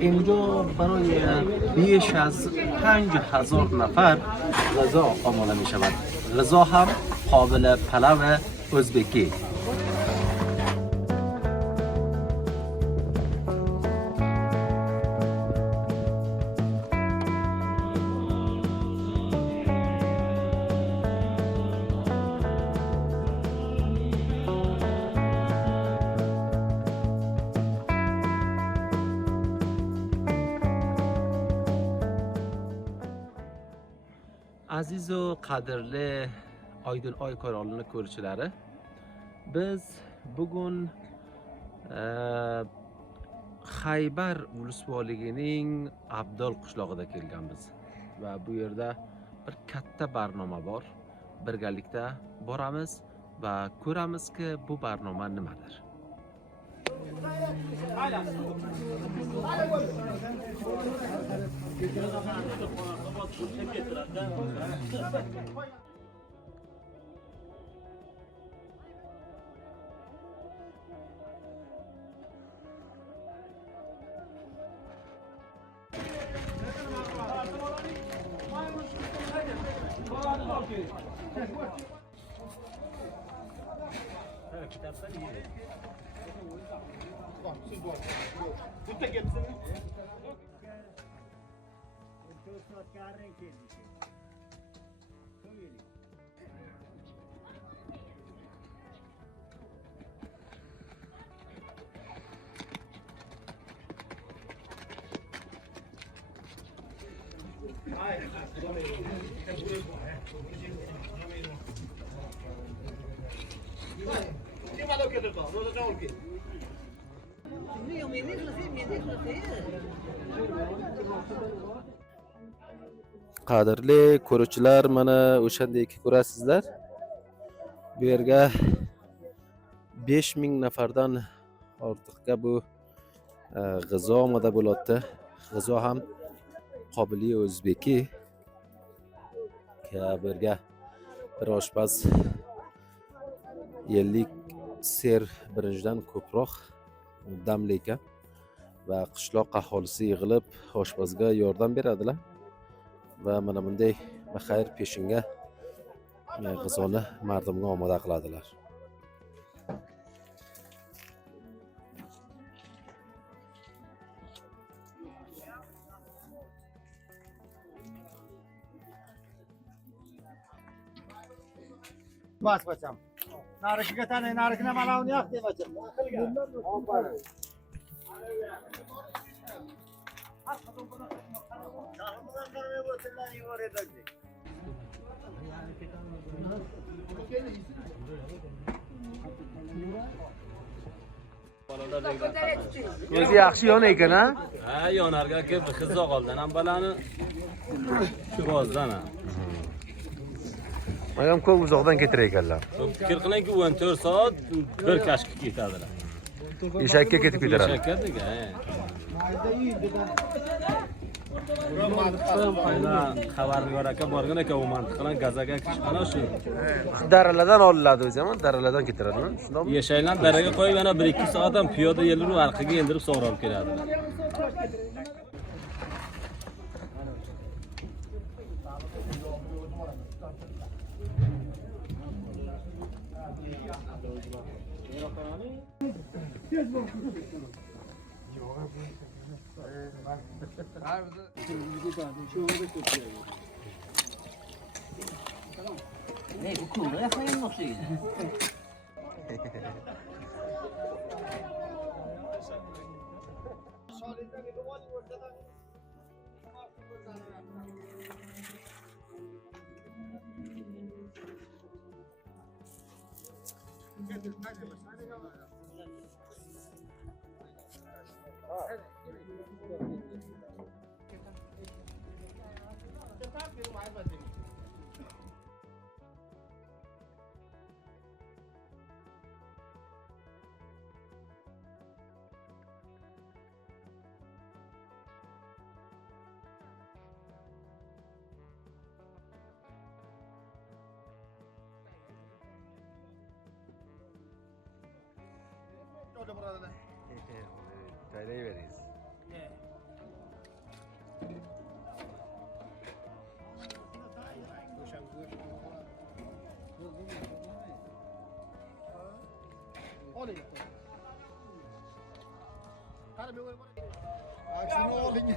اینجا برای بیش از 5000 نفر غذا آماده می شود. غذا هم قابل پلو ازبکی. Aziz ve qadrli Aydın Ay kanalının ko'ruvchilari, biz bugun Xaybar Ulusvoyligining Abdol qishlog'ida kelganmiz va bu yerda bir katta barnoma bor. Birgalikda boramiz va ko'ramizki bu barnoma nimadir. Qadrli ko'ruvchilar, mana o'shandek ko'rasizlar. Bu yerga 5000 nafardan ortiqqa bu g'azo omada bo'lyapti. G'azo ham qobiliy o'zbeki. Bu yerga bir oshpaz 50 ser birinchidan ko'proq damlaykan va qishloq aholisi yig'ilib oshpazga yordam beradilar va mana bunday xayr peshinga g'azoni mardumga omada qiladilar. Bas bacham. Narikiga tani, narikini mana uni yoq deb bacham. O'zi yaxshi yon ekan, ha? Ha, yonarga kelib qizo qoldan ham balani shu bozdan. Magam ko'p uzoqdan ketirar ekanlar. Fikr qilingki 14 soat bir kashki ketadilar. Eshakka ketib ketadilar. Eshakka xabarnigor aka borgan ekan, u mantiqdan gazaga chiqqan shu. Daralardan olinadi o'zi ham, daralardan ketiradilar. Shundoqmi? Yashaylan daraga qo'yib yana 1-2 soatdan piyoda yelib arqiga endirib so'rab keladilar. Ne bu kulu yapayım nasıl yine? Çaylayı veririz. Aksini oling.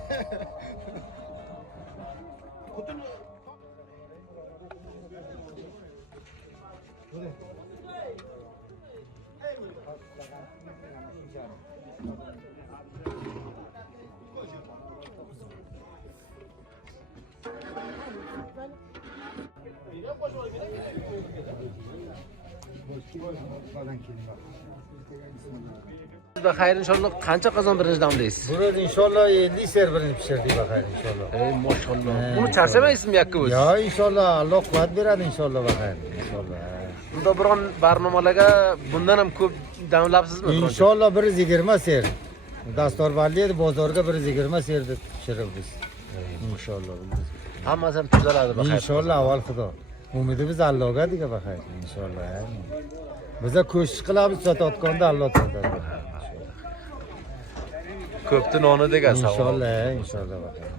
Baxayr inshaalloh qancha qozon birinchi damlaysiz? Burun inshaalloh 50 ser birinchi pishirdik bakayr inshaalloh. Ey maşallah. Buni charchamaysizmi yakka o'zi? Ya inshaalloh Alloh quvvat beradi inshaalloh bakayr inshaalloh. Bunda biron barnomalarga bundan ham ko'p damlabsizmi? İnşallah 120 ser. Dastorbanli bozorga 120 ser deb pishiribmiz. İnşallah. Hammasi ham tuzaladi baxayr. İnşallah avval xudo. Umidimiz Allohga degan bakayr inshaalloh. Biza ko'shik qilamiz sotayotganda Alloh sotadi. Ko'pni noni degan savol. İnşallah, inşallah bakayr.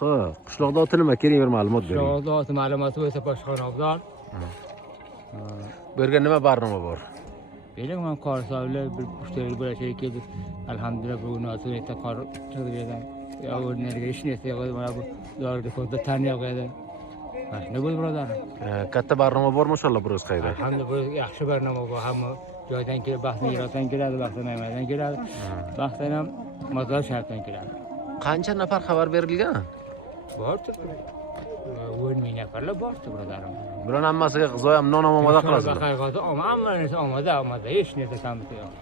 Ha, qishloqda oti nima? Keling bir ma'lumot bering. Qishloqda oti ma'lumoti bo'lsa boshqon obdon. Bu yerga nima barnoma bor? Beling men qorsavlar bir mushtari bo'lajak keldi. Alhamdulillah bu nosiyatda qor turgan. Ya o'rniga ish niyati qo'yib mana bu ularga ko'zda taniya qo'yadi. Mana bu birodar. Katta barnoma bormi inshaalloh bir o'z qayda? Alhamdulillah yaxshi barnoma bor. Hamma joydan kelib baxtni yaratdan keladi, baxtni maymadan keladi. Baxtdan ham mazor shartdan keladi. Qancha nafar xabar berilgan? Bordir. 10 ming nafarlar bordir birodarim. Bular hammasiga zo'yam non omoda qilasizlar. Haqiqatda hamma narsa omada hech narsa kamlik yo'q.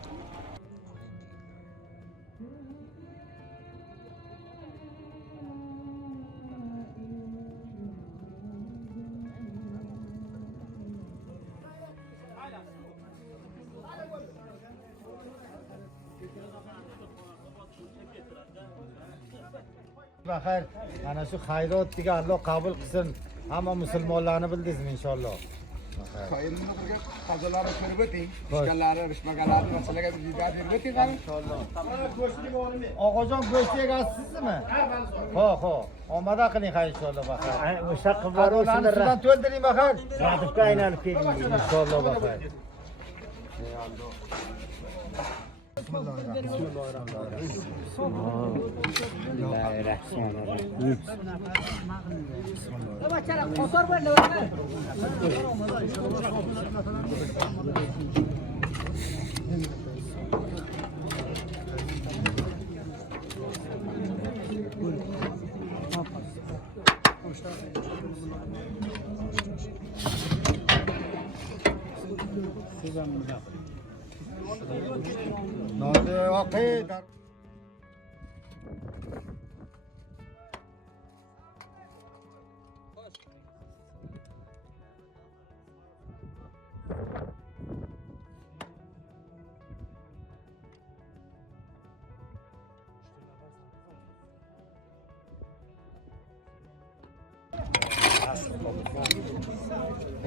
Bakayr, ana shu xayrotga Alloh qabul qilsin. Hamma musulmonlarni bildingizmi inshaalloh. Xayrni qilgan qazolarni ko'rib o'ting. Ishganlari, ishmaganlarni masalaga yuzlab berib o'ting qani. Og'ajon go'sht yegasizmi? Ho. Omada qiling xayr inshaalloh bakayr. O'sha qilib sudan to'ldiring bakayr. Radifga aylanib keling inshaalloh bakayr. Nade okey.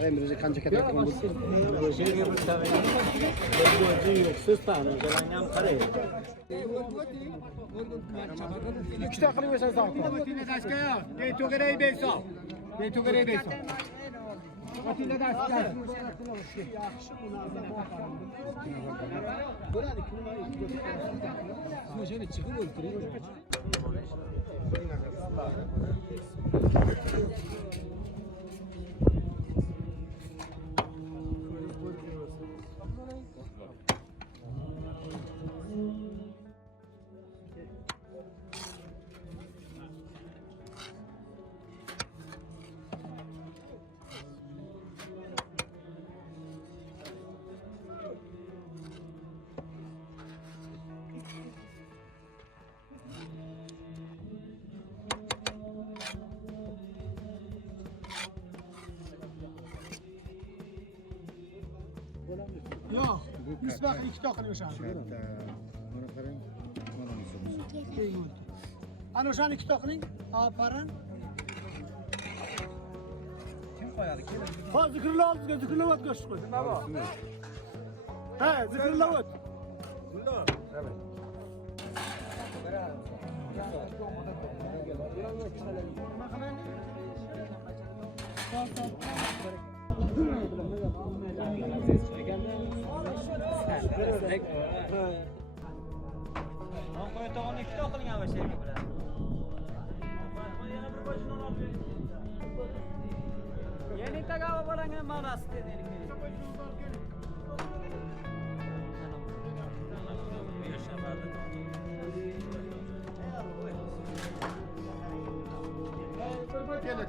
Emre'ye kanca kadar kalmış. İki dakika kalıyorsan sağ ol. Vatine daşkaya. Deytogerey beysa. Deytogerey beysa. Vatine daşkaya. misbaq ikkita qiling o'shani. Mana qarang. Mana Ana o'shani ikkita qiling. Olib qarang. Kim qo'yadi? Keling. Hozir zikrlab go'sht qo'y. Nima bor? Ha, zikrlab o't. Yeni tagava bo'lgan ma'nosi dedi.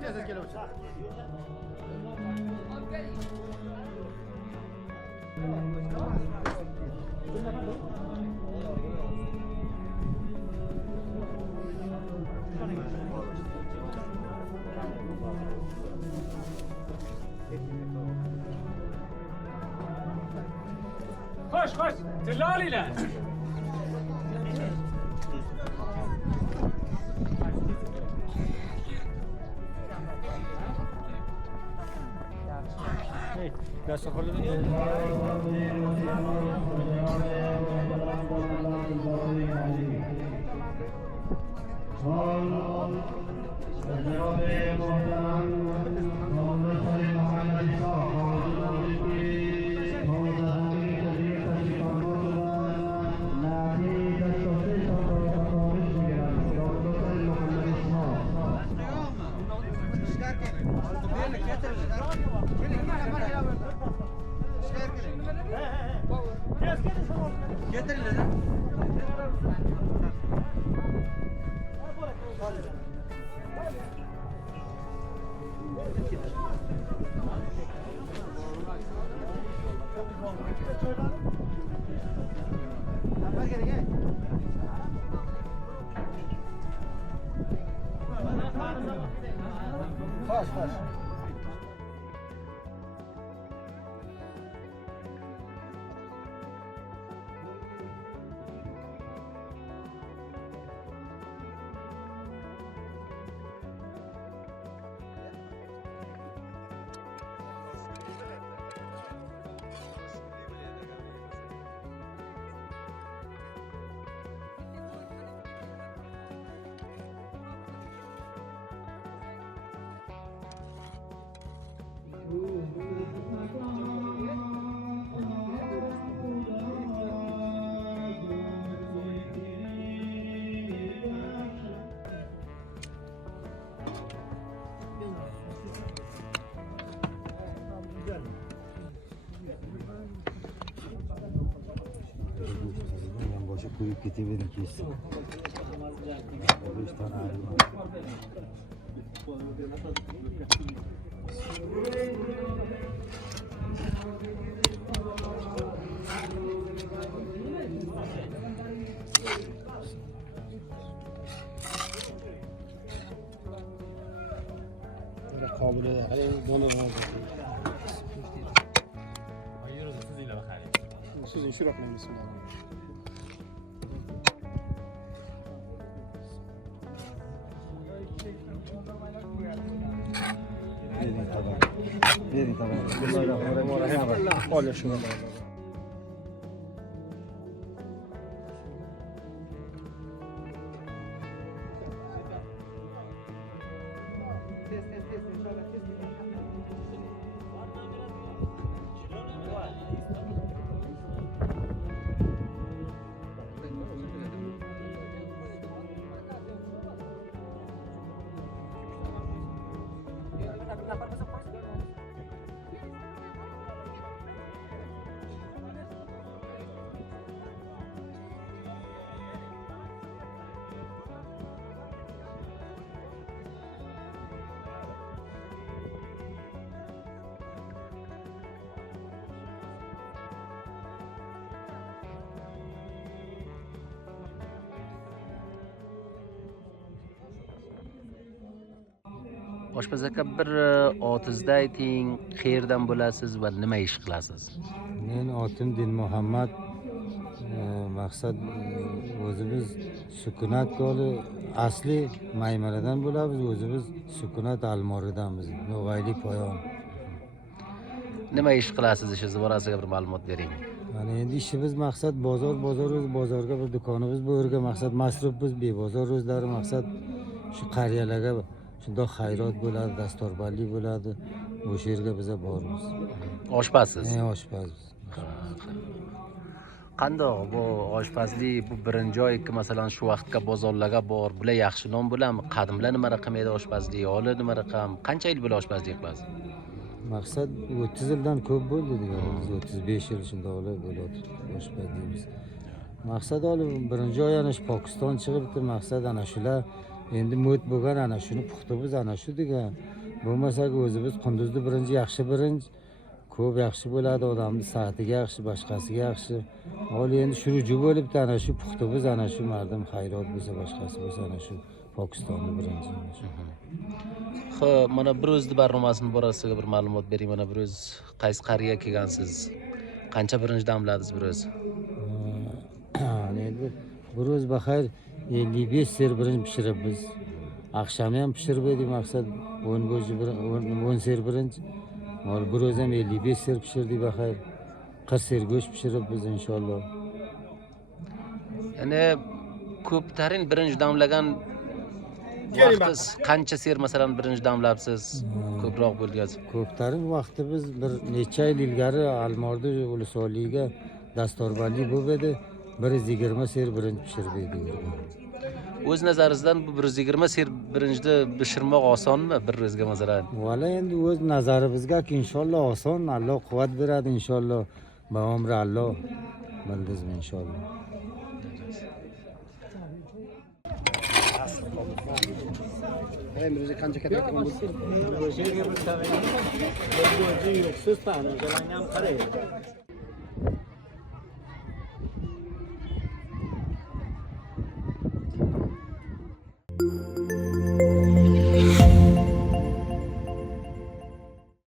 Tez kelib o'ch. Xo'sh, tilla olinglar. Koyup getiverin kesin. 5 tane ayrılma. Kabule, hayır, bunu aldım. Hayır, siz ile bakalım. Sizin şu rakam bismillah. Verin tamam. Bismillahirrahmanirrahim. Olha şunu. Oshpaz aka, bir otizda ayting, qayerdan bo'lasiz va nima ish qilasiz? Men otim Dilmuhammad. Maqsad o'zimiz sukunat goli asli Maymaradan bo'lamiz, o'zimiz sukunat Almoridanmiz. No'g'ayli poyon. Nima ish qilasiz ishingiz borasida bir ma'lumot bering. Mana endi ishimiz maqsad bozorga bir do'konimiz bu yerga maqsad masrufmiz, bebozor o'zlari maqsad shu qariyalarga shundoq xayrot bo'ladi, dastorbanlik bo'ladi. O'sha yerga biz bormiz. Oshpazsiz. Oshpazmiz. Qandoq bu oshpazlik bu birinchi joyki masalan shu vaqtga bozorlarga bor, bular yaxshi nom bo'ladimi? Qadimlar nima raqam edi oshpazlik, hozir nima raqam? Qancha yil bo'la oshpazlik qilasiz? Maqsad 30 yildan ko'p bo'ldi deganimiz, 35 yil shundoqlar bo'ladi oshpazligimiz. Maqsad olib birinchi joy ana shu Pokiston chiqibdi, maqsad ana shular endi mo't bo'lgan ana shuni puxtamiz ana shu degan. Bo'lmasa o'zimiz Qunduzda birinchi yaxshi ko'p yaxshi bo'ladi, odamning saatiga yaxshi, boshqasiga yaxshi. Hali endi shuruji bo'libdi ana shu puxtamiz ana shu mardim xayrot bo'lsa boshqasi bo'lsa ana shu Pokistonni birinchi. Xo'p, mana bir o'zning barnomasini borasiga bir ma'lumot bering. Mana bir o'z qaysi qariya kelgansiz? Qancha birinchi damladingiz bir o'z? Endi bir o'z baxayr 55 ser birinchi pishiribmiz. Akşam ham pishirib edik, maqsad 10 ser birinchi. Mal bir o'z ham 55 ser pishirdik baxayr. 40 ser go'sht pishiribmiz inshaalloh. Ya'ni ko'ptarin birinchi damlagan vaqtingiz qancha ser masalan birinchi damlabsiz? Ko'proq bo'lgan. Ko'ptarin vaqti biz bir necha yil ilgari Almorda Ulusoliga dastorbanlik bo'lib edi. 120 ser birinchi pishirib edik. O'z nazaringizdan bu 120 ser birinchida pishirmoq osonmi? Bir o'zga masalan. Valla endi o'z nazarimizga inshaalloh oson, Alloh quvvat beradi inshaalloh. Baomri Alloh bildizmi inshaalloh. امروز kancha katta bo'lsa, o'ziga bir savayni. O'zi yo'qsiz tani, ham qaraydi.